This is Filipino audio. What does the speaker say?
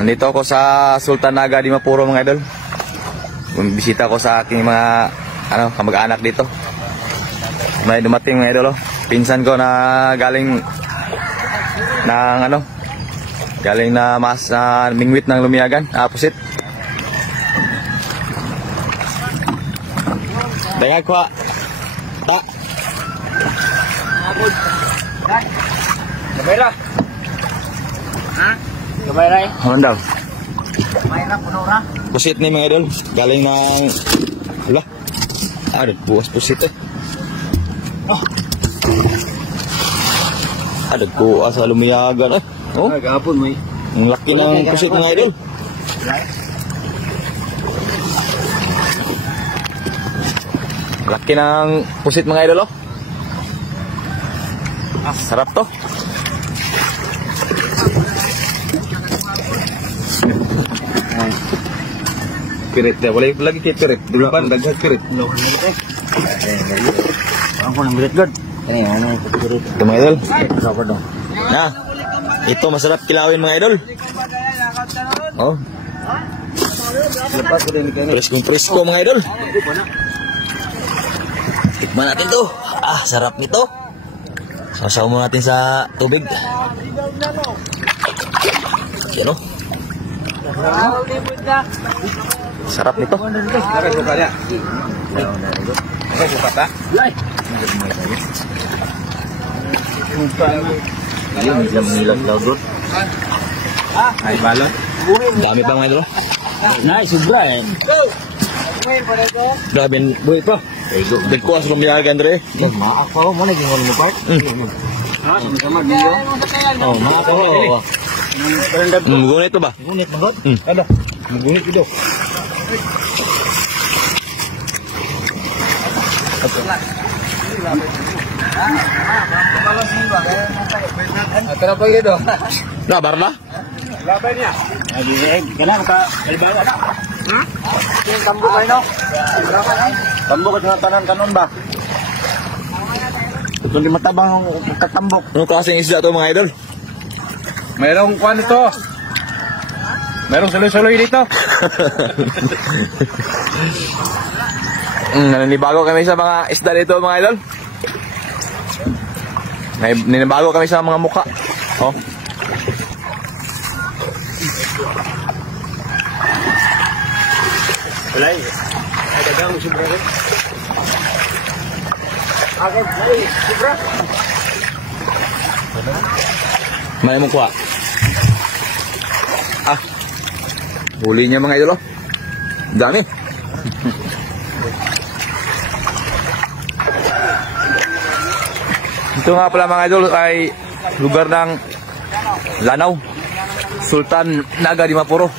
Nandito ako sa Sultan Naga di Mapuro mga idol. Bumisita ko sa aking mga kamag-anak dito. May dumating mga idol. Pinsan ko na galing ng galing na Mingwit ng Lumiagan, Pusit. Dagag ko. Ta. Kamera. Ha? Kamera. Honda. Kamera puno ra. Pusit ni mga idol, galing ng buwas pusit eh. Ko sa Lumiagan eh. Oh, gapon may. Ang laki ng pusit mga idol. Laki ng pusit mga idol oh. Sarap to. Pirit dia, boleh lagi ke pirit. Duluan dagdag pirit. Ako nang pirit god. Ini ano pirit. Ito mga idol. Dapat dong. Nah, ito masarap kilawin mga idol. Oh. Lepas ko din kini. Presko mga idol. Tikman natin to. Sarap nito. Sasaw mo natin sa tubig. Yan o. Sarap nito. Pakai suka ya. Pakai suka tak? Ayun, medyo mangilag daw bro. Ay balot. Dami pa mga idol. Nice, sobra eh. Grabe, buhay pa. Dagkuas Lumiagan dre. Maaf ko mo lagi ngomong part. Ha, sama dia. Oh, maaf ko. Gunit to ba? Gunit banget. Ada. Gunit itu. Pero pa yun doon. Labar na? Laban niya. Lagi kenapa ka kalibawa na? Yung tambo kayo no? Tambo ka sa tanan kanon ba? Ito di matabang katambok. Ano klaseng isda to mga idol? Mayroong kwan ito. Mayroong suloy-suloy dito. Naninibago kami sa mga isda dito mga idol. Naninibago kami sa mga mukha. Oh. Walay. Ay dagang sobra rin. Agad, walay, sobra. May mukha. Huli niya mga idol oh. Dami. Ito nga pala mga idol ay lugar ng Lanao, Sultan Naga di Mapuro.